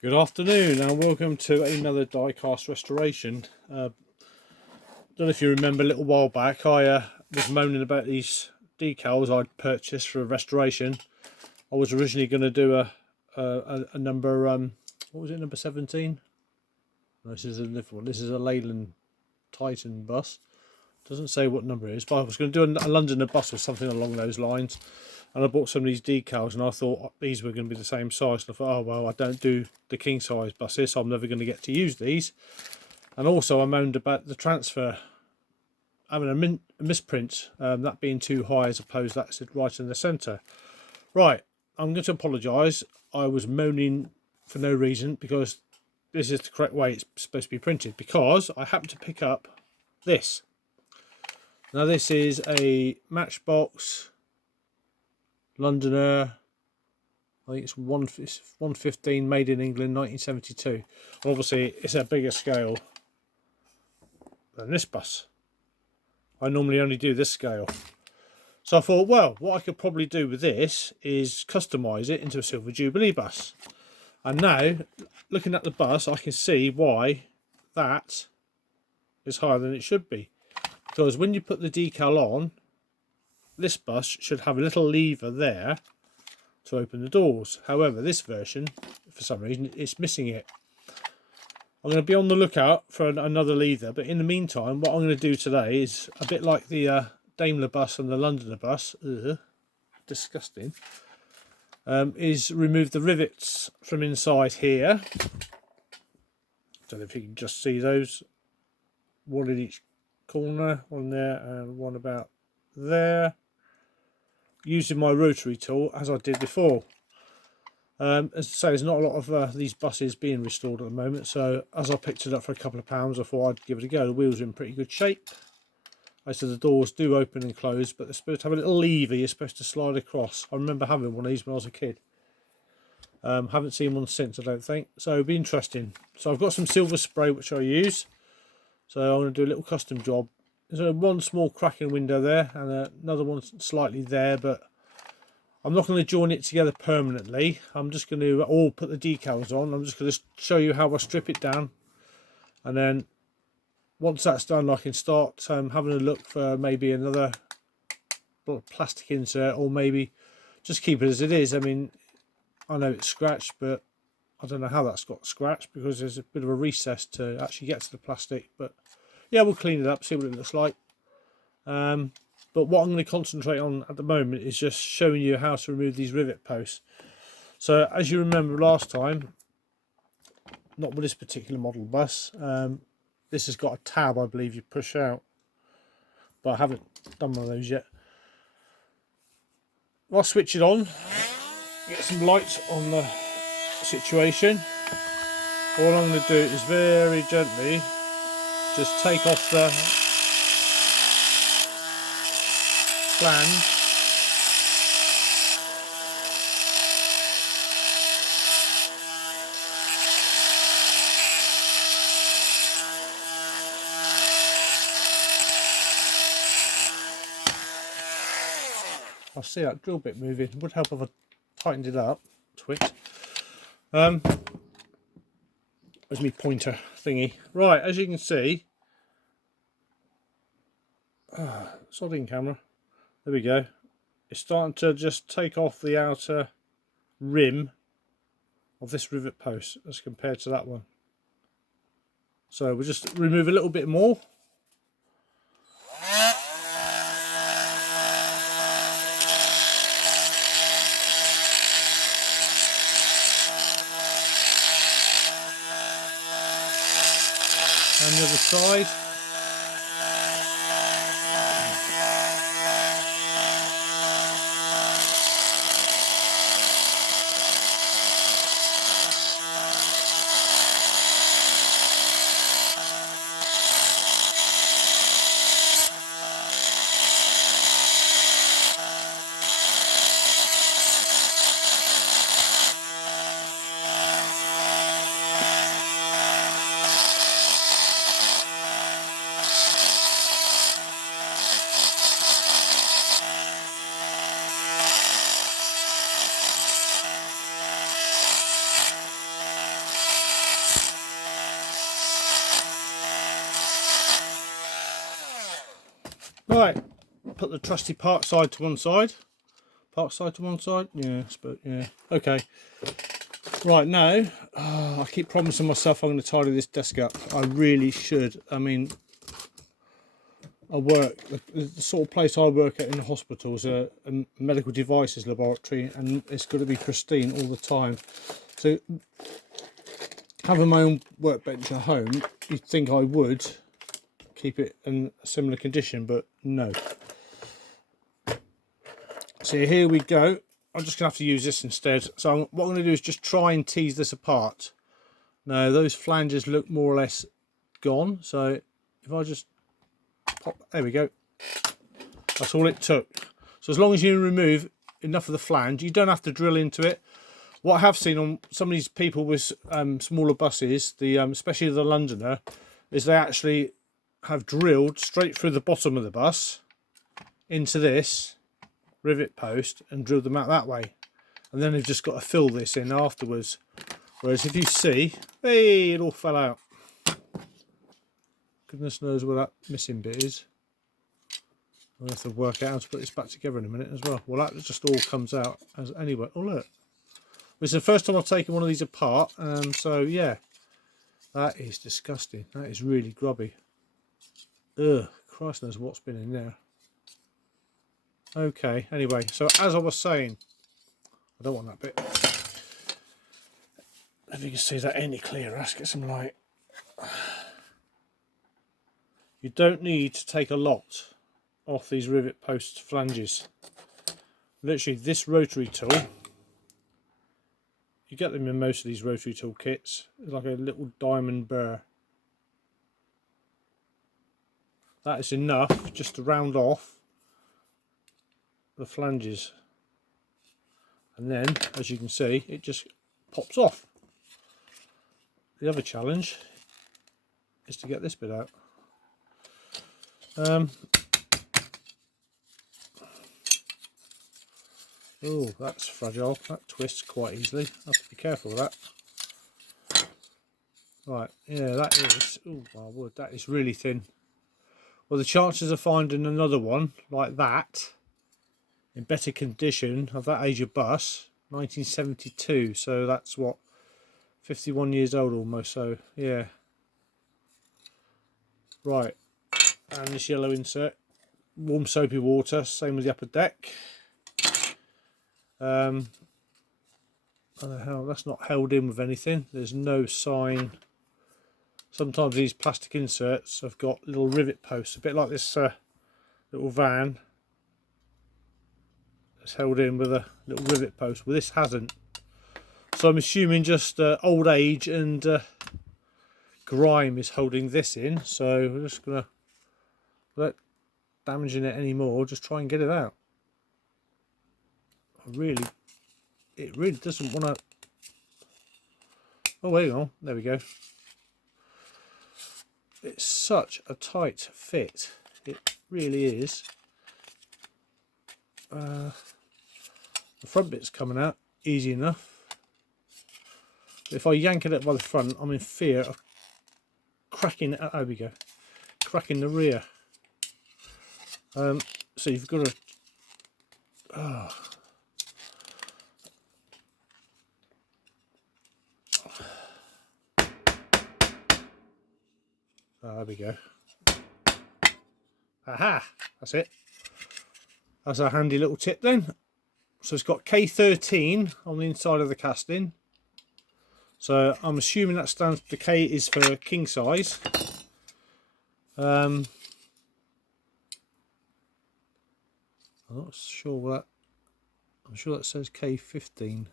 Good afternoon and welcome to another die-cast restoration. Don't know if you remember a little while back I was moaning about these decals I'd purchased for a restoration. I was originally going to do a number, what was it, number 17? No, this is a different one. This is a Leyland Titan bus. Doesn't say what number it is, but I was going to do a Londoner bus or something along those lines. And I bought some of these decals and I thought these were going to be the same size. And I thought, oh well, I don't do the king size buses, so I'm never going to get to use these. And also I moaned about the transfer having a misprint, that being too high as opposed to that's right in the centre. Right, I'm going to apologise. I was moaning for no reason because this is the correct way it's supposed to be printed, because I happened to pick up this. Now this is a Matchbox Londoner. I think it's 115, made in England, 1972. Obviously it's a bigger scale than this bus. I normally only do this scale. So I thought, well, what I could probably do with this is customise it into a Silver Jubilee bus. And now, looking at the bus, I can see why that is higher than it should be. Because when you put the decal on, this bus should have a little lever there to open the doors. However, this version, for some reason, it's missing it. I'm going to be on the lookout for another lever, but in the meantime, what I'm going to do today is a bit like the Daimler bus and the Londoner bus, disgusting, is remove the rivets from inside here. Don't know if you can just see those, one in each corner, one there and one about there, using my rotary tool as I did before. As I say, there's not a lot of these buses being restored at the moment, so as I picked it up for a couple of pounds, I thought I'd give it a go. The wheels are in pretty good shape. I said the doors do open and close, but they're supposed to have a little lever you're supposed to slide across. I remember having one of these when I was a kid. Haven't seen one since, I don't think, so it'll be interesting. So I've got some silver spray which I use, so I'm going to do a little custom job. There's one small crack in the window there and another one slightly there, but I'm not going to join it together permanently. I'm just going to all put the decals on. I'm just going to show you how I strip it down, and then once that's done I can start having a look for maybe another plastic insert, or maybe just keep it as it is. I mean, I know it's scratched, but I don't know how that's got scratched because there's a bit of a recess to actually get to the plastic. But yeah, we'll clean it up, see what it looks like. But what I'm going to concentrate on at the moment is just showing you how to remove these rivet posts. So as you remember last time, not with this particular model bus, this has got a tab I believe you push out, but I haven't done one of those yet. I'll switch it on, get some lights on the situation. All I'm going to do is very gently just take off the flange. I see that drill bit moving. It would help if I tightened it up. Twit. There's my pointer thingy. Right, as you can see, sodding camera. There we go. It's starting to just take off the outer rim of this rivet post as compared to that one. So we'll just remove a little bit more. And the other side. Right, put the trusty park side to one side. Park side to one side, yeah, but yeah, okay. Right, now, I keep promising myself I'm going to tidy this desk up. I really should. I mean, the sort of place I work at in the hospital is a medical devices laboratory, and it's got to be pristine all the time. So having my own workbench at home, you'd think I would keep it in a similar condition, but no. So here we go. I'm just going to have to use this instead. So what I'm going to do is just try and tease this apart. Now those flanges look more or less gone. So if I just pop, there we go. That's all it took. So as long as you remove enough of the flange, you don't have to drill into it. What I have seen on some of these people with smaller buses, especially the Londoner, is they actually have drilled straight through the bottom of the bus into this rivet post and drilled them out that way, and then they've just got to fill this in afterwards. Whereas if you see, hey, it all fell out. Goodness knows where that missing bit is. I'll have to work out how to put this back together in a minute as well. Well, that just all comes out as anyway. Oh look, this is the first time I've taken one of these apart, so yeah, that is disgusting. That is really grubby. Ugh, Christ knows what's been in there. Okay, anyway, so as I was saying, I don't want that bit. If you can see that any clearer, let's get some light. You don't need to take a lot off these rivet post flanges. Literally, this rotary tool, you get them in most of these rotary tool kits, it's like a little diamond burr. That is enough just to round off the flanges, and then as you can see it just pops off. The other challenge is to get this bit out. Oh, that's fragile, that twists quite easily. I have to be careful with that. Right, yeah, that is, oh my word, that is really thin. Well, the chances of finding another one like that in better condition of that age of bus, 1972, so that's what, 51 years old almost, so yeah. Right, and this yellow insert, warm soapy water, same as the upper deck. I don't know how, that's not held in with anything, there's no sign. Sometimes these plastic inserts have got little rivet posts, a bit like this little van. It's held in with a little rivet post. Well, this hasn't, so I'm assuming just old age and grime is holding this in. So we're just gonna, without damaging it anymore, just try and get it out. It really doesn't want to. Oh, there you go. There we go. It's such a tight fit. It really is. The front bit's coming out easy enough. If I yank it up by the front, I'm in fear of cracking it. There we go, cracking the rear. So you've got to. There we go. Aha! That's it. That's a handy little tip then. So it's got K-15 on the inside of the casting. So I'm assuming that stands, the K is for king size. I'm not sure what. I'm sure that says K-15.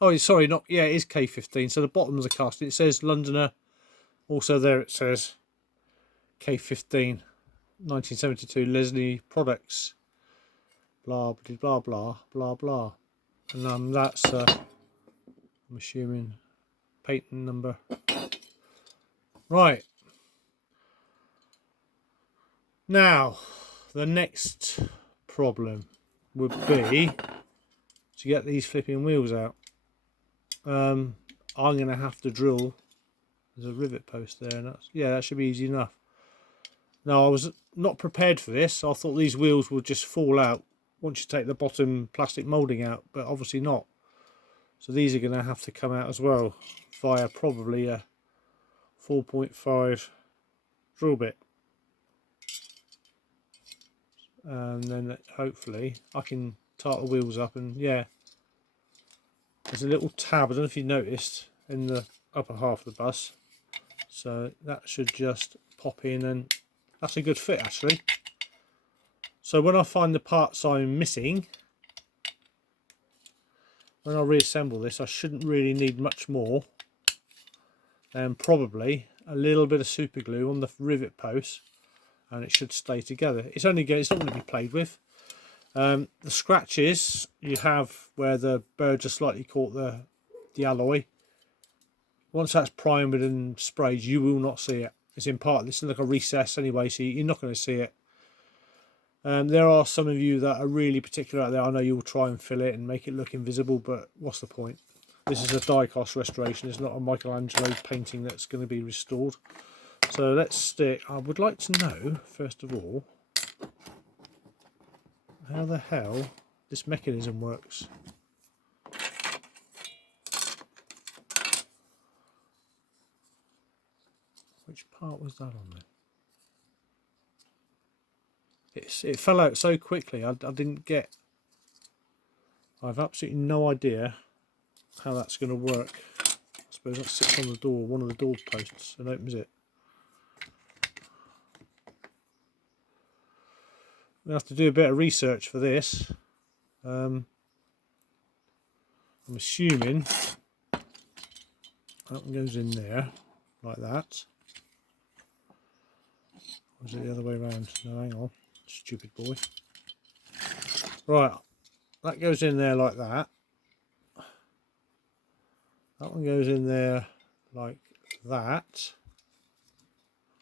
Oh, sorry, not, yeah, it is K-15. So the bottom of the casting, it says Londoner. Also there it says K-15, 1972 Leslie products. Blah blah blah blah blah, and that's I'm assuming patent number. Right, now the next problem would be to get these flipping wheels out. I'm gonna have to drill. There's a rivet post there, and that's, yeah, that should be easy enough. Now, I was not prepared for this. I thought these wheels would just fall out once you take the bottom plastic moulding out, but obviously not. So these are going to have to come out as well via probably a 4.5 drill bit. And then hopefully I can tighten the wheels up, and yeah, there's a little tab, I don't know if you noticed, in the upper half of the bus. So that should just pop in, and that's a good fit actually. So when I find the parts I'm missing, when I reassemble this, I shouldn't really need much more than probably a little bit of super glue on the rivet post, and it should stay together. It's not going to be played with. The scratches you have where the bird just slightly caught the alloy, once that's primed and sprayed, you will not see it. It's in part, this is like a recess anyway, so you're not going to see it. There are some of you that are really particular out there. I know you'll try and fill it and make it look invisible, but what's the point? This is a die-cast restoration. It's not a Michelangelo painting that's going to be restored. So let's stick. I would like to know, first of all, how the hell this mechanism works. Which part was that on there? It fell out so quickly, I didn't get... I've absolutely no idea how that's going to work. I suppose that sits on the door, one of the door posts, and opens it. We have to do a bit of research for this. I'm assuming that one goes in there like that. Or is it the other way around? No, hang on, stupid boy. Right, that goes in there like that. That one goes in there like that.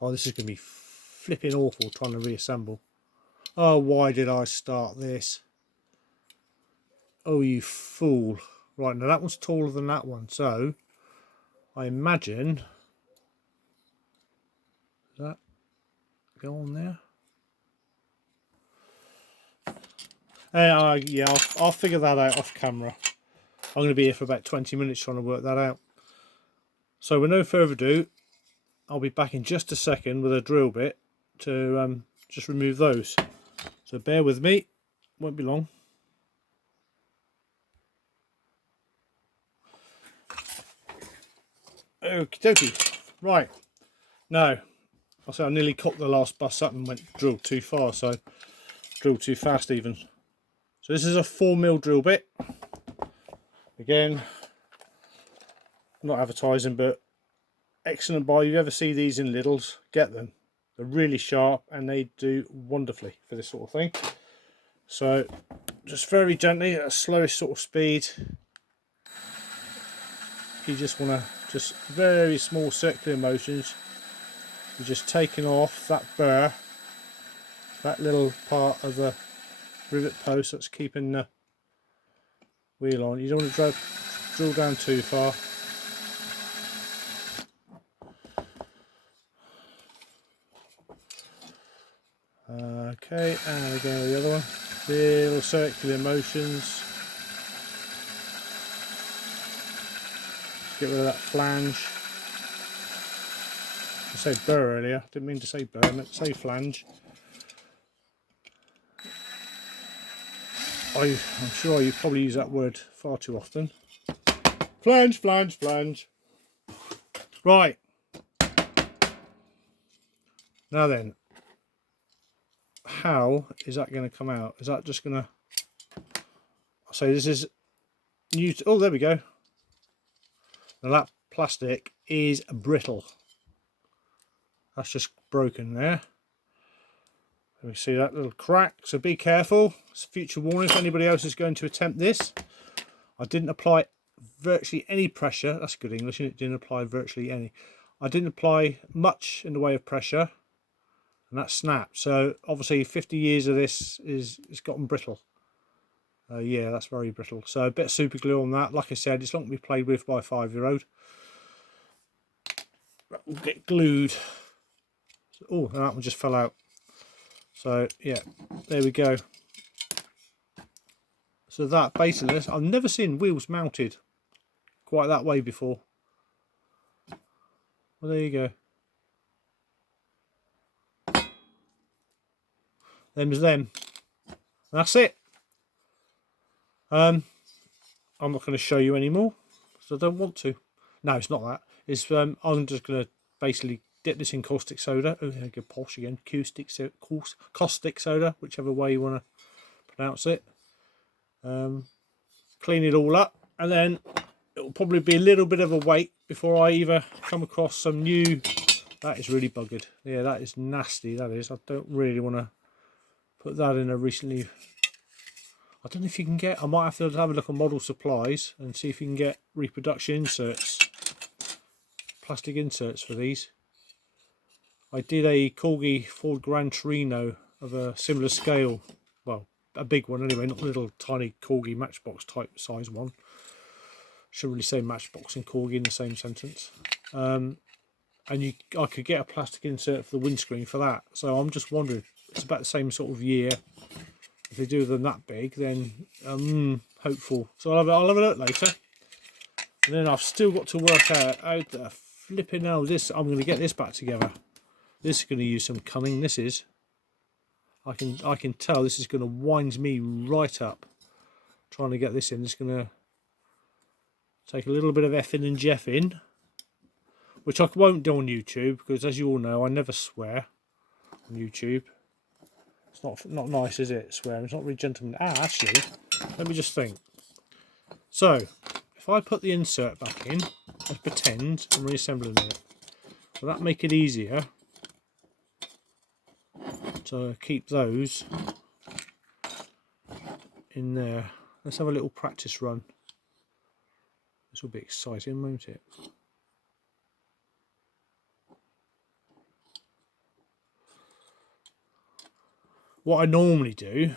Oh, this is going to be flipping awful trying to reassemble. Oh, why did I start this? Oh, you fool. Right, now that one's taller than that one, so I imagine... Does that go on there? Yeah, I'll figure that out off camera. I'm going to be here for about 20 minutes trying to work that out. So with no further ado, I'll be back in just a second with a drill bit to just remove those. So bear with me, won't be long. Okie dokie. Right, now, I'll say I nearly cocked the last bus up and drilled too far, so drilled too fast even. So this is a 4mm drill bit. Again, not advertising, but excellent buy. If you ever see these in Lidl's, get them. They're really sharp and they do wonderfully for this sort of thing. So just very gently at a slowest sort of speed, you just want to just very small circular motions. You're just taking off that burr, that little part of the rivet post that's keeping the wheel on. You don't want to drill down too far. Okay, and again the other one. Little circular motions. Get rid of that flange. I said burr earlier, didn't mean to say burr, I meant to say flange. I'm sure you probably use that word far too often. Flange, flange, flange. Right. Now then, how is that going to come out? Is that just going to... I'll say this is new... Oh, there we go. Now that plastic is brittle. That's just broken there. Let me see that little crack, so be careful. It's a future warning if anybody else is going to attempt this. I didn't apply virtually any pressure. That's good English, and it didn't apply virtually any. I didn't apply much in the way of pressure, and that snapped. So obviously 50 years of this it's gotten brittle. Yeah, that's very brittle. So a bit of super glue on that. Like I said, it's not going to be played with by a 5-year-old. That will get glued. Oh, and that one just fell out. So yeah, there we go. So that basically, I've never seen wheels mounted quite that way before. Well, there you go. Them's them. That's it. I'm not going to show you anymore because I don't want to. No, it's not that. It's I'm just going to basically dip this in caustic soda. Oh, there you go, posh again. Caustic soda, whichever way you want to pronounce it. Clean it all up, and then it will probably be a little bit of a wait before I either come across some new. That is really buggered. Yeah, that is nasty. That is. I don't really want to put that in a recently. I don't know if you can get. I might have to have a look on model supplies and see if you can get reproduction inserts, plastic inserts for these. I did a Corgi Ford Gran Torino of a similar scale. Well, a big one anyway, not a little tiny Corgi Matchbox type size one. Shouldn't really say Matchbox and Corgi in the same sentence. And I could get a plastic insert for the windscreen for that. So I'm just wondering, it's about the same sort of year. If they do them that big, then hopeful. So I'll have a look later. And then I've still got to work out how the flipping hell this. I'm going to get this back together. This is going to use some cunning. This is. I can tell this is going to wind me right up. Trying to get this in. It's going to take a little bit of effing and jeffing, which I won't do on YouTube because, as you all know, I never swear on YouTube. It's not nice, is it? Swearing. It's not really gentlemanly. Actually, let me just think. So, if I put the insert back in, I pretend I'm reassembling it. Will that make it easier to keep those in there? Let's have a little practice run. This will be exciting, won't it? What I normally do,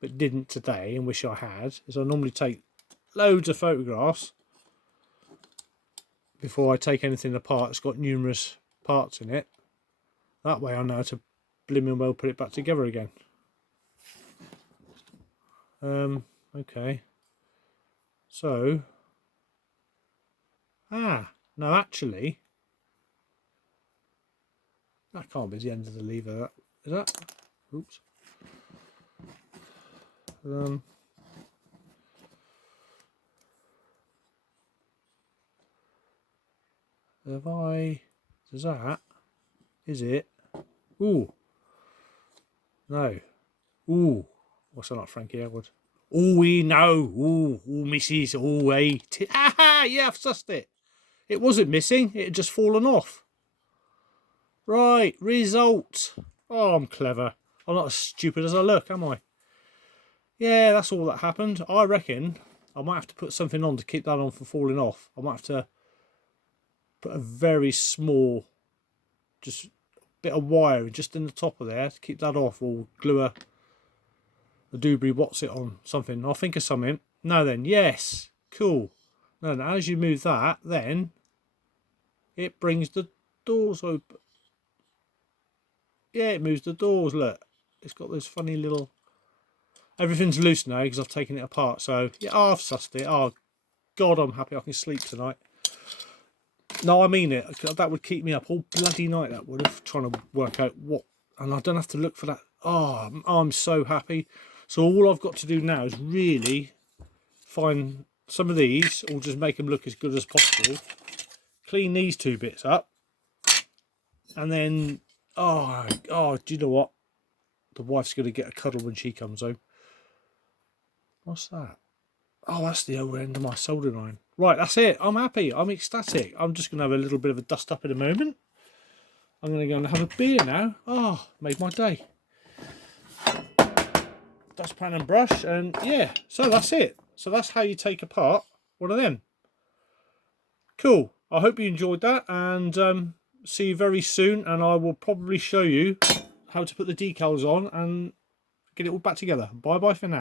but didn't today and wish I had, is I normally take loads of photographs before I take anything apart. It's got numerous parts in it. That way I know how to blimmin' well put it back together again. Okay. So, no, actually, that can't be the end of the lever. Is that? Oops. Have I? Does that? Is it? Ooh. No. Ooh. What's that like, Frankie Edward? Oh, we know. Ooh, missus. Oh, hey. Yeah, I've sussed it. It wasn't missing. It had just fallen off. Right. Result. Oh, I'm clever. I'm not as stupid as I look, am I? Yeah, that's all that happened. I reckon I might have to put something on to keep that on from falling off. I might have to put a very small, just bit of wire just in the top of there to keep that off, or glue a Dewberry What's it on something. I'll think of something. No, then, yes, cool. Then as you move that, then it brings the doors open. Yeah, it moves the doors. Look, it's got those funny little. Everything's loose now because I've taken it apart. So yeah, I've sussed it. Oh God, I'm happy I can sleep tonight. No, I mean it. That would keep me up all bloody night. That would have, trying to work out what, and I don't have to look for that. Oh, I'm so happy. So all I've got to do now is really find some of these, or just make them look as good as possible. Clean these two bits up, and then oh, do you know what? The wife's going to get a cuddle when she comes home. What's that? Oh, that's the other end of my soldering iron. Right, that's it. I'm happy. I'm ecstatic. I'm just going to have a little bit of a dust up in a moment. I'm going to go and have a beer now. Oh, made my day. Dustpan and brush, and yeah, so that's it. So that's how you take apart one of them. Cool. I hope you enjoyed that, and see you very soon. And I will probably show you how to put the decals on and get it all back together. Bye bye for now.